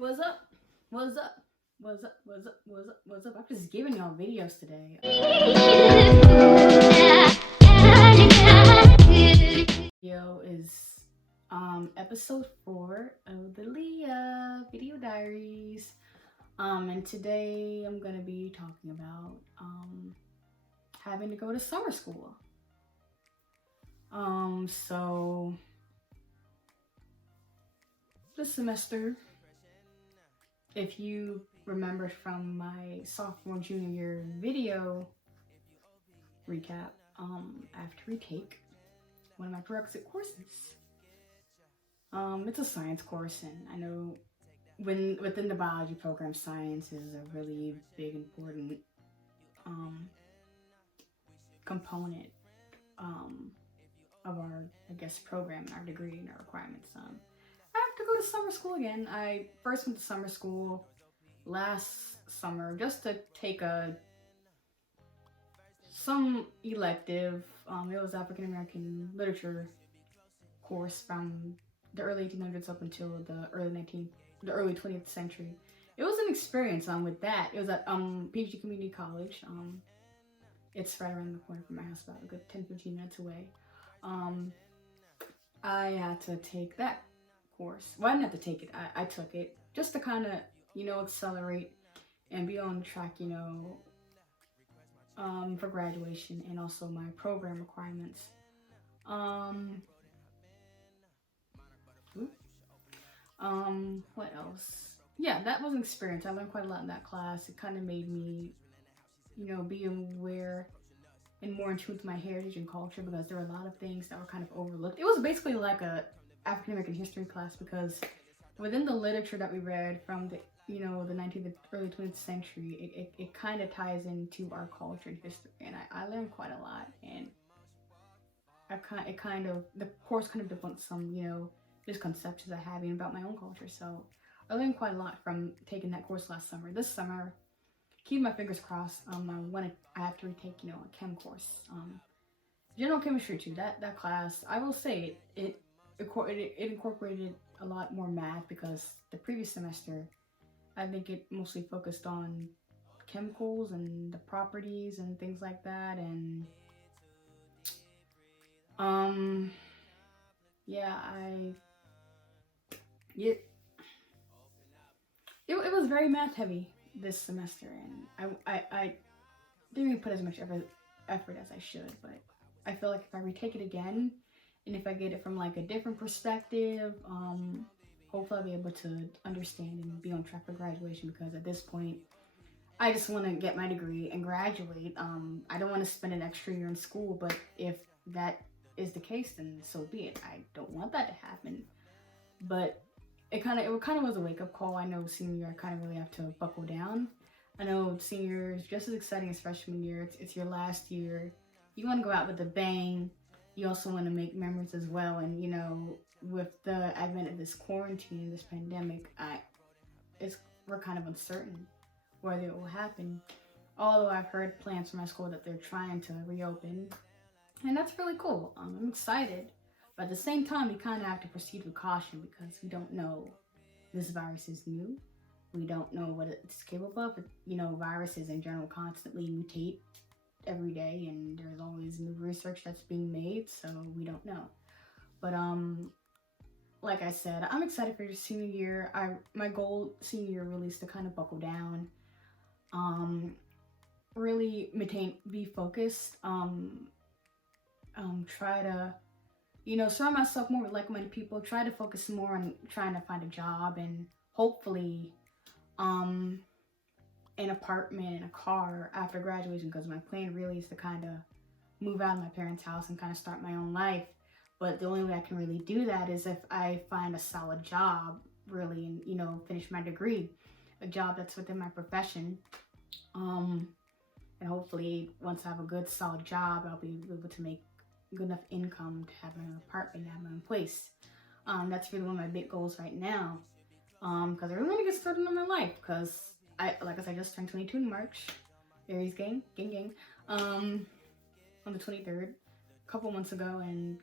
What's up? What's up? What's up? What's up? What's up? What's up? I'm just giving y'all videos today. Video is episode 4 of the Leah Video Diaries. And today I'm gonna be talking about having to go to summer school. So this semester, if you remember from my sophomore junior year video recap, I have to retake one of my prerequisite courses. It's a science course, and I know within the biology program, science is a really big, important component of our, program, our degree, and our requirements. I have to go to summer school again. I first went to summer school last summer just to take some elective. It was African American literature course from the early 1800s up until the early 20th century. It was an experience. With that, it was at PG Community College. It's right around the corner from my house, about a good 10-15 minutes away. I had to take that course. Well, I didn't have to take it. I took it just to kind of, accelerate and be on track, for graduation, and also my program requirements. What else? Yeah, that was an experience. I learned quite a lot in that class. It kind of made me, be aware and more in tune with my heritage and culture, because there were a lot of things that were kind of overlooked. It was basically like a African American history class, because within the literature that we read from the 19th and early 20th century, it kind of ties into our culture and history, and I learned quite a lot. And the course kind of debunked some misconceptions I have even about my own culture. So I learned quite a lot from taking that course last summer. This summer, keep my fingers crossed. I have to retake a chem course, general chemistry too. That class, I will say, it incorporated a lot more math, because the previous semester I think it mostly focused on chemicals and the properties and things like that. And it was very math heavy this semester, and I didn't even put as much effort as I should. But I feel like if I retake it again, and if I get it from like a different perspective, hopefully I'll be able to understand and be on track for graduation, because at this point I just want to get my degree and graduate. I don't want to spend an extra year in school, but if that is the case, then so be it. I don't want that to happen. But it kind of was a wake-up call. I know senior year I kind of really have to buckle down. I know senior year is just as exciting as freshman year. It's your last year. You want to go out with a bang. You also want to make memories as well. And with the advent of this quarantine, this pandemic, we're kind of uncertain whether it will happen. Although I've heard plans from my school that they're trying to reopen, and that's really cool. I'm excited, but at the same time, we kind of have to proceed with caution, because we don't know. This virus is new. We don't know what it's capable of. Viruses in general constantly mutate every day, and there's always new research that's being made, so we don't know. But like I said, I'm excited for senior year. My goal senior year really is to kind of buckle down, really be focused, try to surround myself more with like-minded people, try to focus more on trying to find a job, and hopefully an apartment and a car after graduation, because my plan really is to kind of move out of my parents' house and kind of start my own life. But the only way I can really do that is if I find a solid job, really, and finish my degree, a job that's within my profession. And hopefully once I have a good solid job, I'll be able to make good enough income to have an apartment, have my own place. That's really one of my big goals right now, because I really want to get started on my life, because I just turned 22 in March. Aries gang, on the 23rd, a couple months ago, and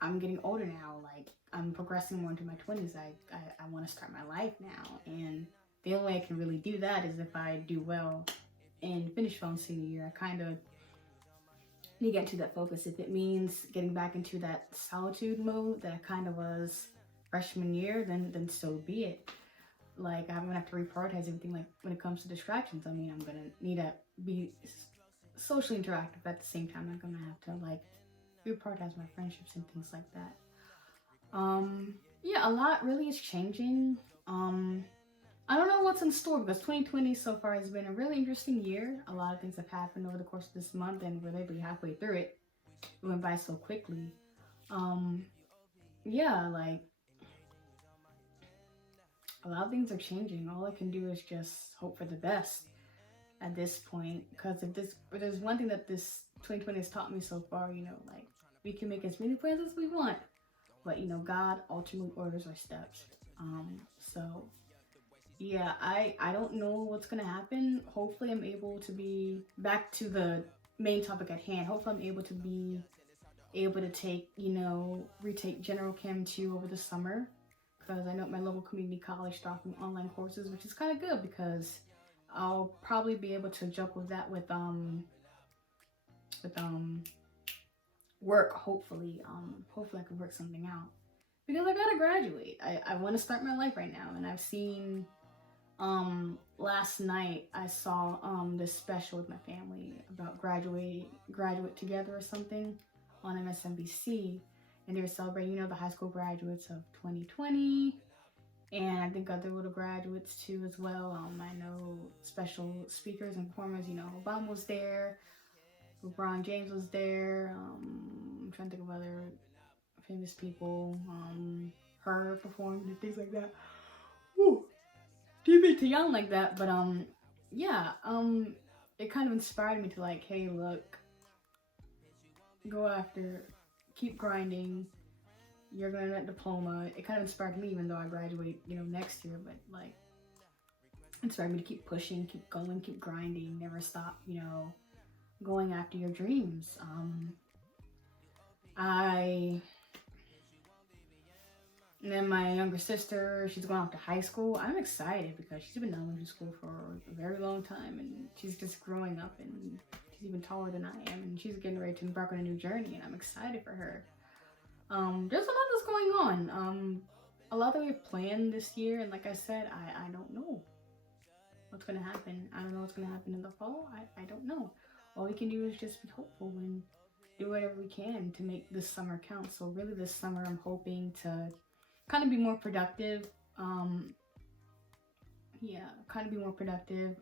I'm getting older now. Like, I'm progressing more into my 20s. I want to start my life now, and the only way I can really do that is if I do well and finish well in senior year. I kind of need to get to that focus. If it means getting back into that solitude mode that I kind of was freshman year, then so be it. Like, I'm gonna have to reprioritize everything. Like, when it comes to distractions, I mean, I'm gonna need to be socially interactive at the same time. I'm gonna have to like reprioritize my friendships and things like that. Yeah, a lot really is changing. I don't know what's in store because 2020 so far has been a really interesting year. A lot of things have happened over the course of this month, and we're maybe halfway through it. It went by so quickly. Yeah, like, a lot of things are changing. All I can do is just hope for the best at this point. Because if there's one thing that this 2020 has taught me so far, you know, like, we can make as many plans as we want, but you know, God ultimately orders our steps. So yeah, I don't know what's gonna happen. Hopefully I'm able to be back to the main topic at hand. Hopefully I'm able to be able to take, you know, retake General Chem 2 over the summer, because I know at my local community college they're offering online courses, which is kind of good because I'll probably be able to juggle with that with work. Hopefully I can work something out, because I gotta graduate. I want to start my life right now, and I've seen last night I saw this special with my family about graduate together or something on MSNBC, and they were celebrating, you know, the high school graduates of 2020, and I think other little graduates too as well. I know special speakers and performers, you know, Obama was there, LeBron James was there, I'm trying to think of other famous people, her performed and things like that. Woo. Too young like that, but yeah, it kind of inspired me to like, hey, look, go after, keep grinding, you're gonna get that diploma. It kind of inspired me, even though I graduate, you know, next year, but like, inspired me to keep pushing, keep going, keep grinding, never stop, you know, going after your dreams. And then my younger sister, she's going off to high school. I'm excited because she's been in elementary school for a very long time, and she's just growing up, and she's even taller than I am, and she's getting ready to embark on a new journey, and I'm excited for her. There's a lot that's going on. A lot that we've planned this year, and like I said, I don't know what's gonna happen. I don't know what's gonna happen in the fall. I don't know. All we can do is just be hopeful and do whatever we can to make this summer count. So really this summer I'm hoping to kind of be more productive. Yeah, kind of be more productive.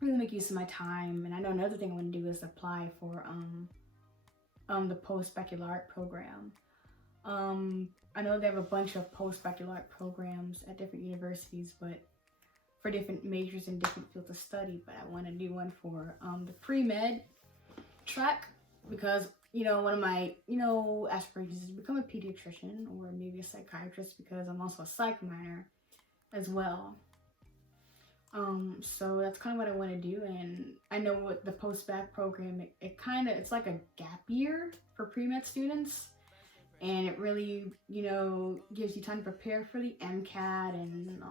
Really make use of my time. And I know another thing I want to do is apply for the post-baccalaureate program. I know they have a bunch of post-baccalaureate programs at different universities, but for different majors and different fields of study. But I want to do one for the pre-med track, because you know, one of my, you know, aspirations is to become a pediatrician or maybe a psychiatrist, because I'm also a psych minor as well. So that's kind of what I want to do. And I know what the post-bac program, it's like a gap year for pre-med students, and it really, you know, gives you time to prepare for the MCAT and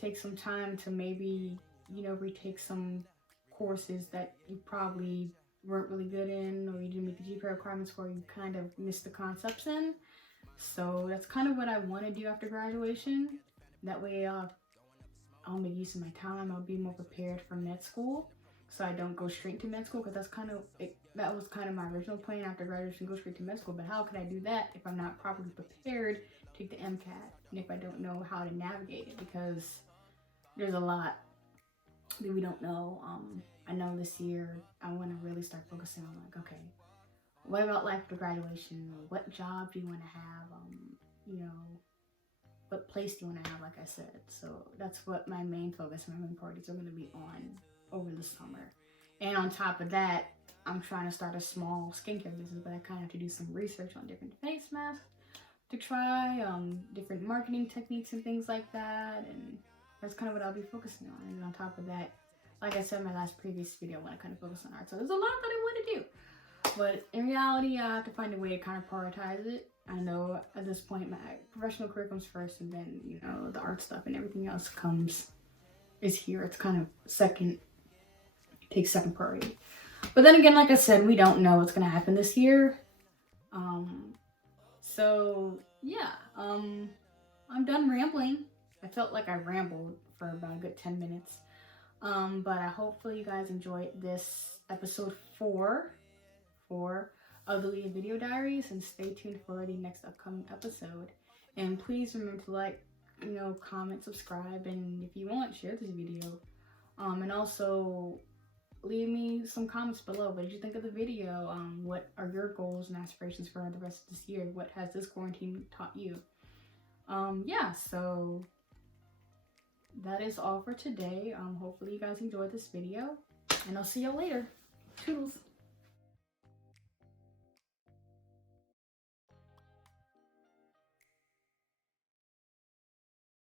take some time to maybe, you know, retake some courses that you probably weren't really good in, or you didn't meet the GPA requirements for, you kind of missed the concepts in. So that's kind of what I want to do after graduation. That way I'll make use of my time. I'll be more prepared for med school, so I don't go straight to med school, because that's kind of it. That was kind of my original plan after graduation, go straight to med school. But how could I do that if I'm not properly prepared to take the MCAT, and if I don't know how to navigate it? Because there's a lot that we don't know. I know this year I want to really start focusing on, like, okay, what about life after graduation? What job do you want to have? You know, what place do you want to have, like I said. So that's what my main focus, my main priorities are going to be on over the summer. And on top of that, I'm trying to start a small skincare business, but I kind of have to do some research on different face masks to try, different marketing techniques and things like that. And that's kind of what I'll be focusing on. And on top of that, like I said in my previous video, I want to kind of focus on art. So there's a lot that I want to do. But in reality, I have to find a way to kind of prioritize it. I know at this point my professional career comes first, and then, you know, the art stuff and everything else is here. It's kind of second, takes second priority. But then again, like I said, we don't know what's gonna happen this year. So yeah, I'm done rambling. I felt like I rambled for about a good 10 minutes. But I hopefully you guys enjoyed this episode 4 of the Leah Video Diaries, and stay tuned for the next upcoming episode. And please remember to like, you know, comment, subscribe, and if you want, share this video. And also leave me some comments below. What did you think of the video? What are your goals and aspirations for the rest of this year? What has this quarantine taught you? Yeah, so that is all for today. Hopefully you guys enjoyed this video, and I'll see you later. Toodles.